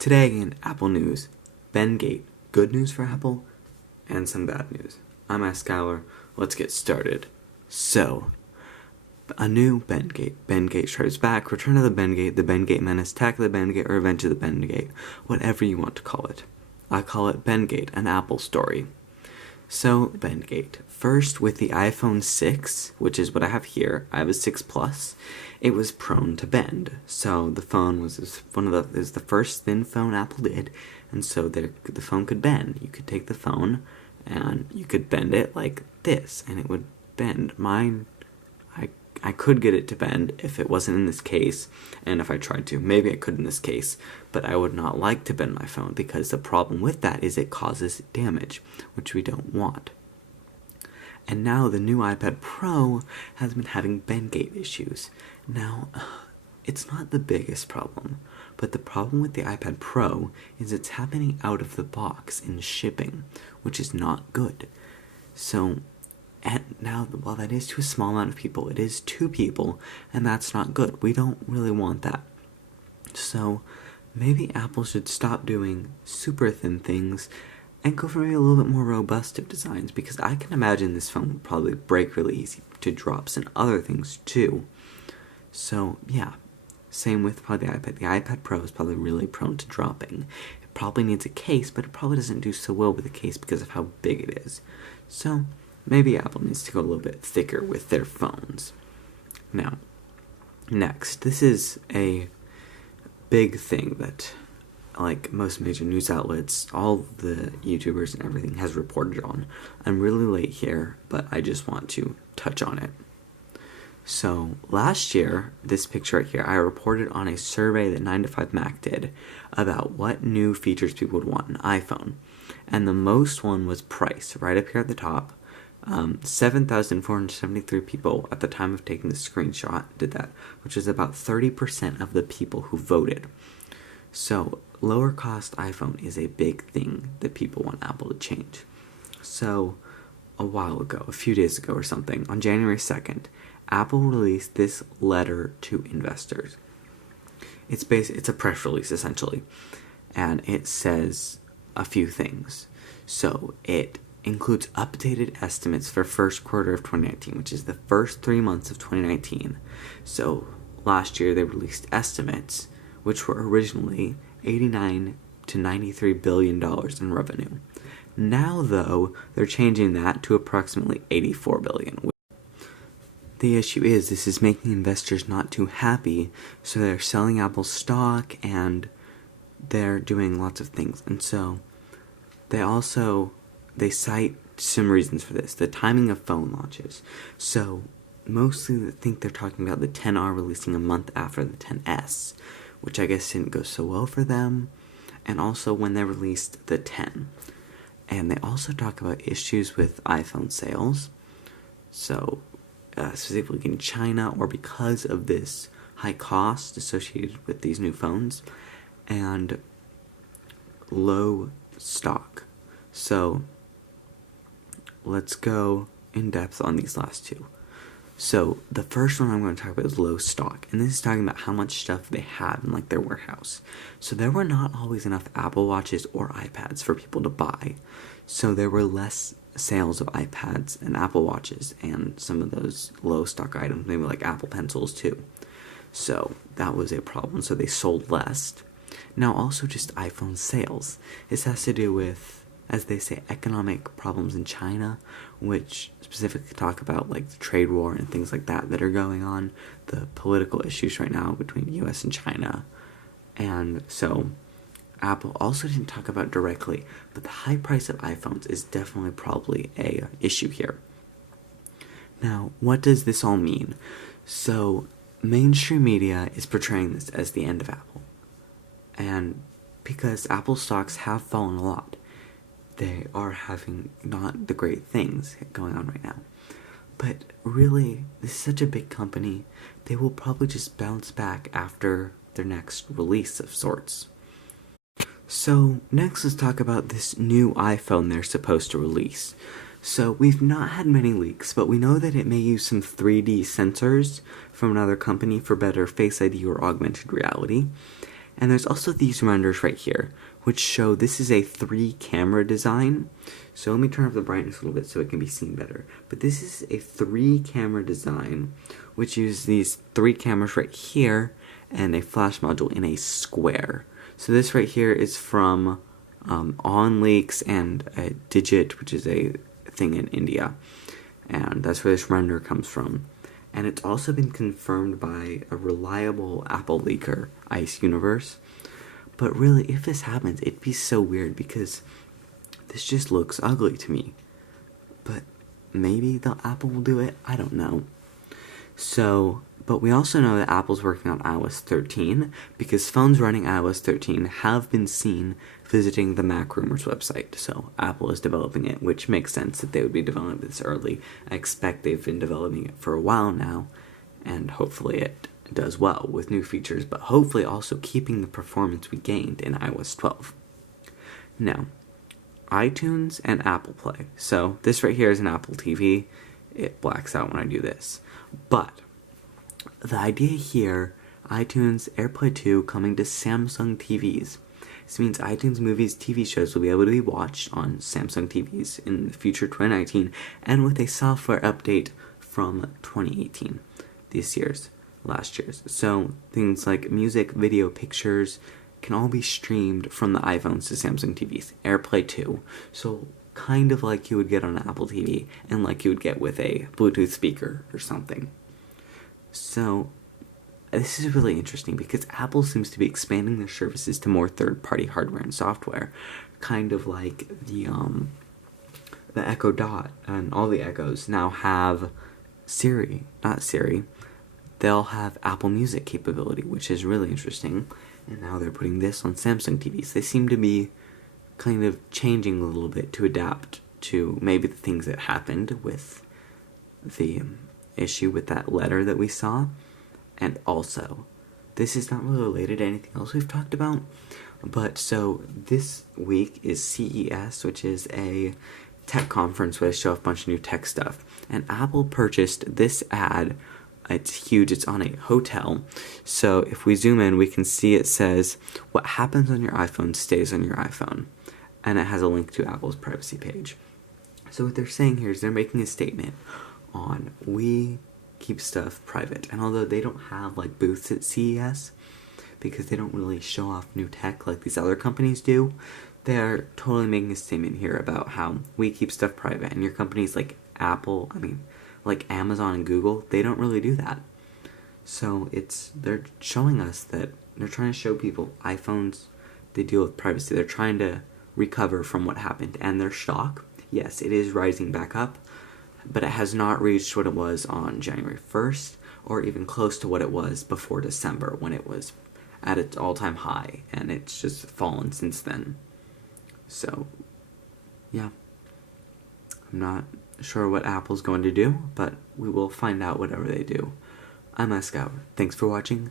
Today in Apple News, Bendgate, good news for Apple, and some bad news. I'm Skylar. Let's get started. So, a new Bendgate. Bendgate strikes back, Return of the Bendgate Menace, Attack of the Bendgate, or Revenge of the Bendgate. Whatever you want to call it. I call it Bendgate, an Apple story. So, Bendgate. First, with the iPhone 6, which is what I have here, I have a 6 Plus, it was prone to bend. So, the phone was it was the first thin phone Apple did, and so the phone could bend. You could take the phone, and you could bend it like this, and it would bend. Mine, I could get it to bend if it wasn't in this case, and if I tried to. Maybe I could in this case, but I would not like to bend my phone because the problem with that is it causes damage, which we don't want. And now the new iPad Pro has been having Bendgate issues. Now, it's not the biggest problem, but the problem with the iPad Pro is it's happening out of the box in shipping, which is not good. So, and now, while that is to a small amount of people, it is 2 people, and that's not good. We don't really want that. So, maybe Apple should stop doing super thin things and go for maybe a little bit more robust designs, because I can imagine this phone would probably break really easy to drops and other things too. So, yeah. Same with probably the iPad. The iPad Pro is probably really prone to dropping. It probably needs a case, but it probably doesn't do so well with a case because of how big it is. So, maybe Apple needs to go a little bit thicker with their phones. Now, next, this is a big thing that, like most major news outlets, all the YouTubers and everything has reported on. I'm really late here, but I just want to touch on it. So, last year, this picture right here, I reported on a survey that 9to5Mac did about what new features people would want in an iPhone. And the most one was price, right up here at the top. 7,473 people at the time of taking the screenshot did that, which is about 30% of the people who voted. So, lower cost iPhone is a big thing that people want Apple to change. So, a while ago, a few days ago or something, on January 2nd, Apple released this letter to investors. It's a press release, essentially, and it says a few things. So, it includes updated estimates for first quarter of 2019, which is the first 3 months of 2019. So, last year they released estimates, which were originally $89 to $93 billion in revenue. Now, though, they're changing that to approximately $84 billion. The issue is this is making investors not too happy, so they're selling Apple stock and they're doing lots of things. And so they cite some reasons for this. The timing of phone launches. So mostly I think they're talking about the XR releasing a month after the XS, which I guess didn't go so well for them, and also when they released the X. And they also talk about issues with iPhone sales. So specifically in China, or because of this high cost associated with these new phones, and low stock. So, let's go in depth on these last two. So, the first one I'm going to talk about is low stock, and this is talking about how much stuff they had in like their warehouse. So there were not always enough Apple Watches or iPads for people to buy, so there were less sales of iPads and Apple Watches and some of those low stock items, maybe like Apple Pencils too. So that was a problem, so they sold less. Now also just iPhone sales. This has to do with, as they say, economic problems in China, which specifically talk about like the trade war and things like that are going on, the political issues right now between the US and China. And so Apple also didn't talk about directly, but the high price of iPhones is definitely probably a issue here. Now, what does this all mean? So, mainstream media is portraying this as the end of Apple. And because Apple stocks have fallen a lot, they are having not the great things going on right now. But really, this is such a big company, they will probably just bounce back after their next release of sorts. So, next let's talk about this new iPhone they're supposed to release. So, we've not had many leaks, but we know that it may use some 3D sensors from another company for better Face ID or augmented reality. And there's also these renders right here, which show this is a 3-camera design. So let me turn up the brightness a little bit so it can be seen better. But this is a 3-camera design, which uses these 3 cameras right here and a flash module in a square. So this right here is from OnLeaks and Digit, which is a thing in India. And that's where this render comes from. And it's also been confirmed by a reliable Apple leaker, Ice Universe. But really, if this happens, it'd be so weird because this just looks ugly to me. But maybe the Apple will do it, I don't know. So, but we also know that Apple's working on iOS 13 because phones running iOS 13 have been seen visiting the Mac Rumors website. So Apple is developing it, which makes sense that they would be developing this early. I expect they've been developing it for a while now, and hopefully it does well with new features, but hopefully also keeping the performance we gained in iOS 12. Now, iTunes and Apple Play. So this right here is an Apple TV. It blacks out when I do this. But the idea here, iTunes AirPlay 2 coming to Samsung TVs. This means iTunes movies, TV shows will be able to be watched on Samsung TVs in the future 2019 and with a software update from 2018, last year's. So things like music, video, pictures can all be streamed from the iPhones to Samsung TVs. AirPlay 2. So kind of like you would get on an Apple TV and like you would get with a Bluetooth speaker or something. So this is really interesting because Apple seems to be expanding their services to more third-party hardware and software, kind of like the Echo Dot and all the Echoes now have they'll have Apple Music capability, which is really interesting, and now they're putting this on Samsung TVs. They seem to be kind of changing a little bit to adapt to maybe the things that happened with the issue with that letter that we saw. And also, this is not really related to anything else we've talked about, but so this week is CES, which is a tech conference where they show a bunch of new tech stuff. And Apple purchased this ad. It's huge. It's on a hotel. So if we zoom in, we can see it says, what happens on your iPhone stays on your iPhone. And it has a link to Apple's privacy page. So what they're saying here is they're making a statement on we keep stuff private. And although they don't have like booths at CES because they don't really show off new tech like these other companies do, they're totally making a statement here about how we keep stuff private. And your companies like Apple, like Amazon and Google, they don't really do that. So they're showing us that they're trying to show people iPhones, they deal with privacy. They're trying to recover from what happened. And their stock, yes, it is rising back up, but it has not reached what it was on January 1st or even close to what it was before December when it was at its all-time high, and it's just fallen since then. So, yeah. I'm not sure what Apple's going to do, but we will find out whatever they do. I'm Scout. Thanks for watching.